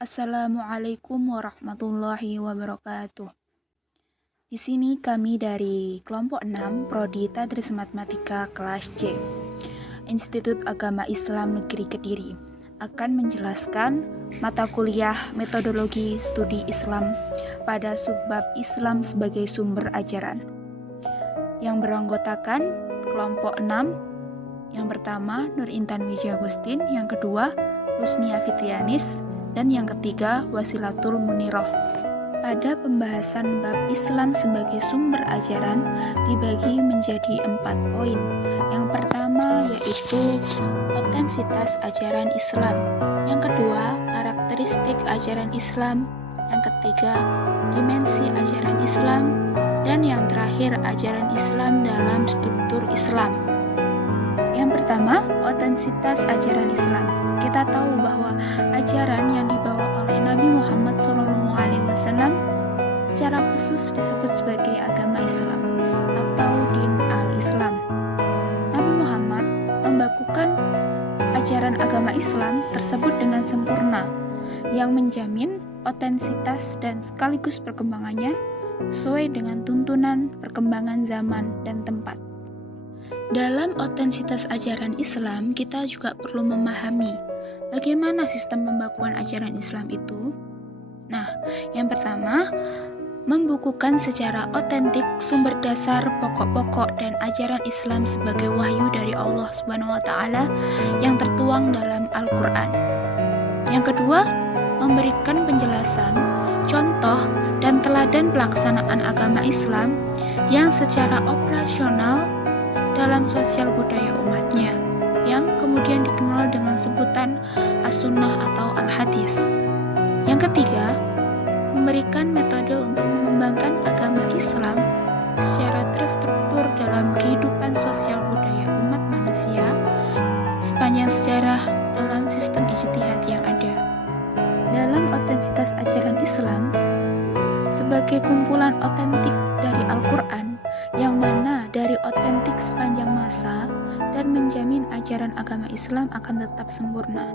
Assalamualaikum warahmatullahi wabarakatuh. Di sini kami dari kelompok 6 Prodi Tadris Matematika kelas C, Institut Agama Islam Negeri Kediri, akan menjelaskan mata kuliah metodologi studi Islam pada subbab Islam sebagai sumber ajaran yang beranggotakan kelompok 6. Yang pertama Nur Intan Wijaya Agustin, yang kedua Rusnia Fitrianis, dan yang ketiga Wasilatul Muniroh. Pada pembahasan bab Islam sebagai sumber ajaran dibagi menjadi 4 poin. Yang pertama yaitu otensitas ajaran Islam, yang kedua karakteristik ajaran Islam, yang ketiga dimensi ajaran Islam, dan yang terakhir ajaran Islam dalam struktur Islam. Yang pertama, otensitas ajaran Islam. Kita tahu bahwa ajaran yang dibawa oleh Nabi Muhammad SAW secara khusus disebut sebagai agama Islam atau din al-Islam. Nabi Muhammad membakukan ajaran agama Islam tersebut dengan sempurna, yang menjamin otensitas dan sekaligus perkembangannya sesuai dengan tuntunan perkembangan zaman dan tempat. Dalam otensitas ajaran Islam, kita juga perlu memahami bagaimana sistem pembakuan ajaran Islam itu. Nah, yang pertama, membukukan secara otentik sumber dasar pokok-pokok dan ajaran Islam sebagai wahyu dari Allah Subhanahu wa taala yang tertuang dalam Al-Qur'an. Yang kedua, memberikan penjelasan, contoh, dan teladan pelaksanaan agama Islam yang secara operasional dalam sosial budaya umatnya, yang kemudian dikenal dengan sebutan as-sunnah atau al-hadis. Yang ketiga, memberikan metode untuk mengembangkan agama Islam secara terstruktur dalam kehidupan sosial budaya umat manusia sepanjang sejarah dalam sistem ijtihad yang ada. Dalam otensitas ajaran Islam sebagai kumpulan otentik dari Al-Quran, yang mana dari otentik sepanjang masa dan menjamin ajaran agama Islam akan tetap sempurna.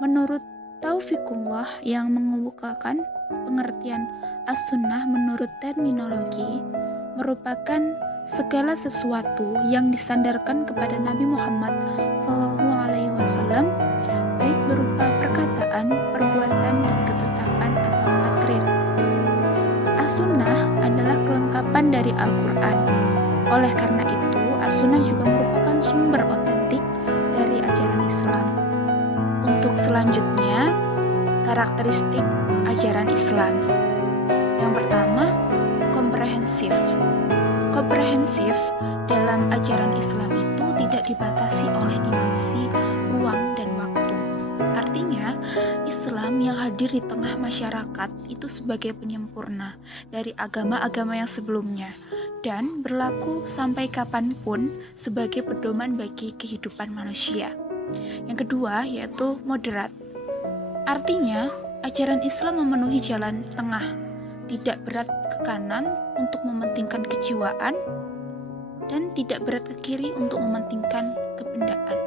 Menurut Taufikullah yang mengemukakan pengertian as-sunnah menurut terminologi merupakan segala sesuatu yang disandarkan kepada Nabi Muhammad SAW, baik berupa perkataan, perbuatan, dan ketetapan atau takrir. As-sunnah adalah kelengkapan dari Al-Quran. Oleh karena itu, as-sunnah juga merupakan sumber otentik dari ajaran Islam. Untuk selanjutnya, karakteristik ajaran Islam. Yang pertama, komprehensif. Komprehensif dalam ajaran Islam itu tidak dibatasi oleh dimensi ruang dan waktu. Artinya, Islam yang hadir di tengah masyarakat itu sebagai penyempurna dari agama-agama yang sebelumnya dan berlaku sampai kapanpun sebagai pedoman bagi kehidupan manusia. Yang kedua yaitu moderat. Artinya, ajaran Islam memenuhi jalan tengah, tidak berat ke kanan untuk mementingkan kejiwaan dan tidak berat ke kiri untuk mementingkan kebendaan.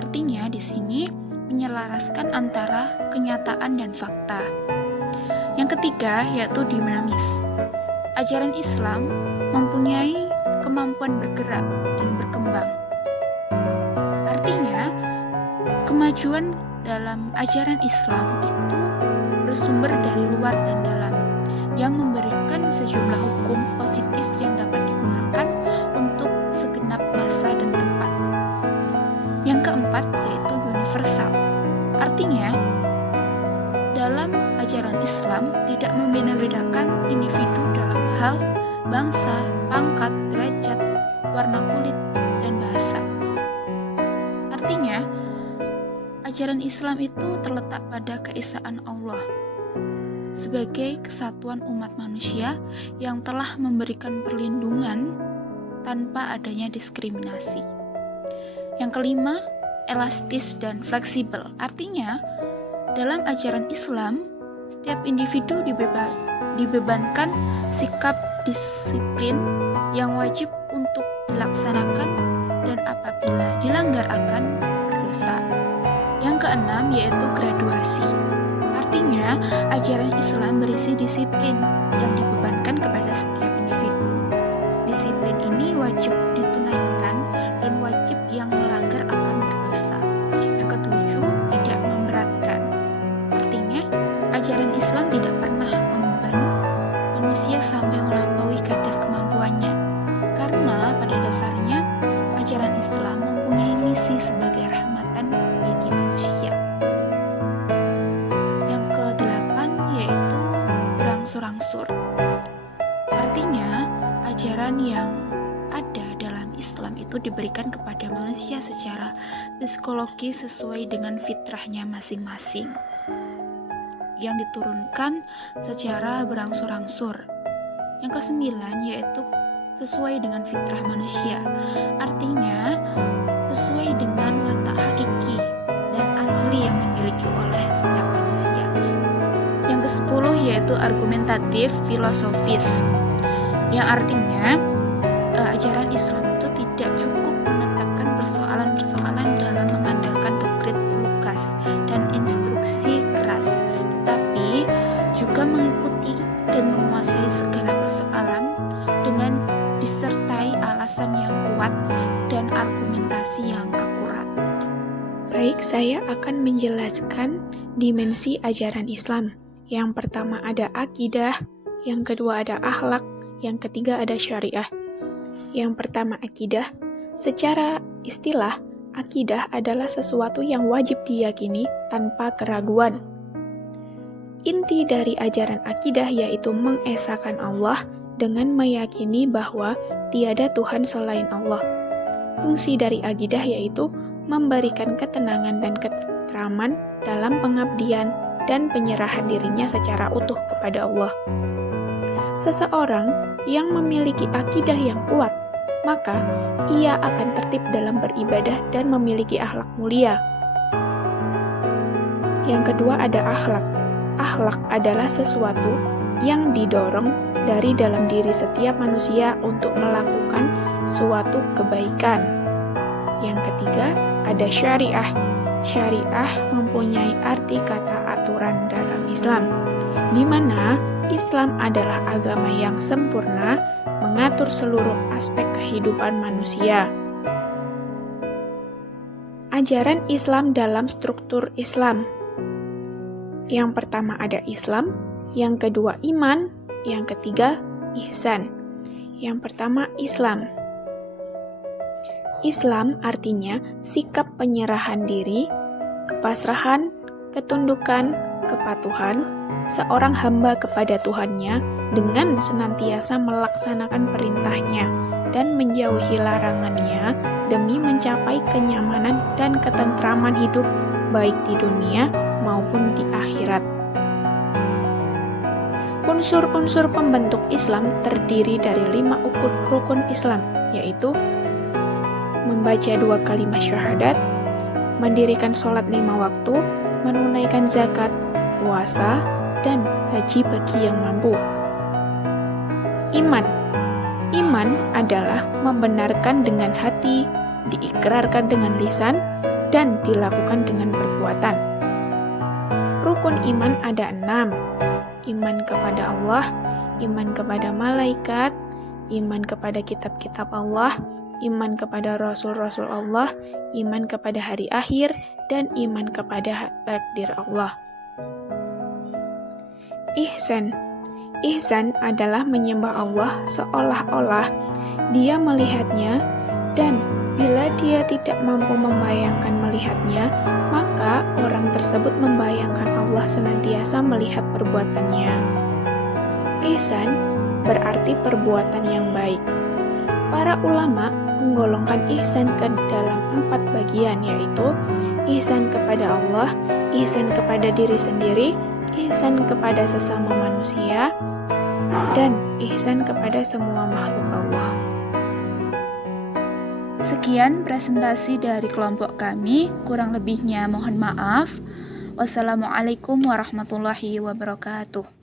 Artinya di sini menyelaraskan antara kenyataan dan fakta. Yang ketiga yaitu dinamis. Ajaran Islam mempunyai kemampuan bergerak dan berkembang. Artinya, kemajuan dalam ajaran Islam itu bersumber dari luar dan dalam, yang memberikan sejumlah hukum positif yang dapat digunakan untuk segenap masa dan tempat. Yang keempat yaitu universal. Artinya, dalam ajaran Islam tidak membeda-bedakan individu dalam hal bangsa, pangkat, derajat, warna kulit, dan bahasa. Artinya, ajaran Islam itu terletak pada keesaan Allah sebagai kesatuan umat manusia yang telah memberikan perlindungan tanpa adanya diskriminasi. Yang kelima, elastis dan fleksibel. Artinya, dalam ajaran Islam, setiap individu dibebankan sikap disiplin yang wajib untuk dilaksanakan dan apabila dilanggar akan berdosa. Yang keenam yaitu graduasi. Artinya, ajaran Islam berisi disiplin yang dibebankan kepada setiap individu. Disiplin ini wajib ditunaikan dan wajib yang melanggar akan berdosa. Yang ketujuh, tidak memberatkan. Artinya, ajaran Islam tidak pernah membebani manusia sampai melampaui kadar kemampuannya. Karena pada dasarnya, ajaran Islam mempunyai misi sebagai rahmatan bagi manusia. Yang kedelapan yaitu berangsur-angsur. Artinya, ajaran yang ada dalam Islam itu diberikan kepada manusia secara psikologi sesuai dengan fitrahnya masing-masing, yang diturunkan secara berangsur-angsur. Yang kesembilan yaitu sesuai dengan fitrah manusia, artinya sesuai dengan watak hakiki dan asli yang dimiliki oleh setiap manusia. Yang kesepuluh yaitu argumentatif filosofis, yang artinya ajaran Islam itu tidak cukup menetapkan persoalan-persoalan dalam mengandalkan doktrin lugas dan instruksi keras, tetapi juga mengikuti dan menguasai segala persoalan dengan disertai alasan yang kuat dan argumentasi yang akurat. Baik, saya akan menjelaskan dimensi ajaran Islam. Yang pertama ada akidah, yang kedua ada akhlak, yang ketiga ada syariah. Yang pertama akidah. Secara istilah, akidah adalah sesuatu yang wajib diyakini tanpa keraguan. Inti dari ajaran akidah yaitu mengesahkan Allah dengan meyakini bahwa tiada Tuhan selain Allah. Fungsi dari akidah yaitu memberikan ketenangan dan ketentraman dalam pengabdian dan penyerahan dirinya secara utuh kepada Allah. Seseorang yang memiliki akidah yang kuat, maka ia akan tertib dalam beribadah dan memiliki akhlak mulia. Yang kedua ada akhlak. Akhlak adalah sesuatu yang didorong dari dalam diri setiap manusia untuk melakukan suatu kebaikan. Yang ketiga ada syariah. Syariah mempunyai arti kata aturan dalam Islam, di mana Islam adalah agama yang sempurna mengatur seluruh aspek kehidupan manusia. Ajaran Islam dalam struktur Islam. Yang pertama ada Islam, yang kedua iman, yang ketiga ihsan. Yang pertama Islam. Islam artinya sikap penyerahan diri, kepasrahan, ketundukan, kepatuhan seorang hamba kepada Tuhannya dengan senantiasa melaksanakan perintahnya dan menjauhi larangannya demi mencapai kenyamanan dan ketentraman hidup baik di dunia maupun di akhirat. Unsur-unsur pembentuk Islam terdiri dari 5 rukun Islam, yaitu membaca 2 kalimat syahadat, mendirikan sholat 5 waktu, menunaikan zakat, puasa, dan haji bagi yang mampu. Iman. Iman adalah membenarkan dengan hati, diikrarkan dengan lisan, dan dilakukan dengan perbuatan. Rukun iman ada 6. Iman kepada Allah, iman kepada malaikat, iman kepada kitab-kitab Allah, iman kepada rasul-rasul Allah, iman kepada hari akhir, dan iman kepada takdir Allah. Ihsan. Ihsan adalah menyembah Allah seolah-olah dia melihatnya, dan bila dia tidak mampu membayangkan melihatnya, maka orang tersebut membayangkan Allah senantiasa melihat perbuatannya. Ihsan berarti perbuatan yang baik. Para ulama menggolongkan ihsan ke dalam 4 bagian, yaitu ihsan kepada Allah, ihsan kepada diri sendiri, ihsan kepada sesama manusia, dan ihsan kepada semua makhluk Allah. Sekian presentasi dari kelompok kami, kurang lebihnya mohon maaf. Wassalamualaikum warahmatullahi wabarakatuh.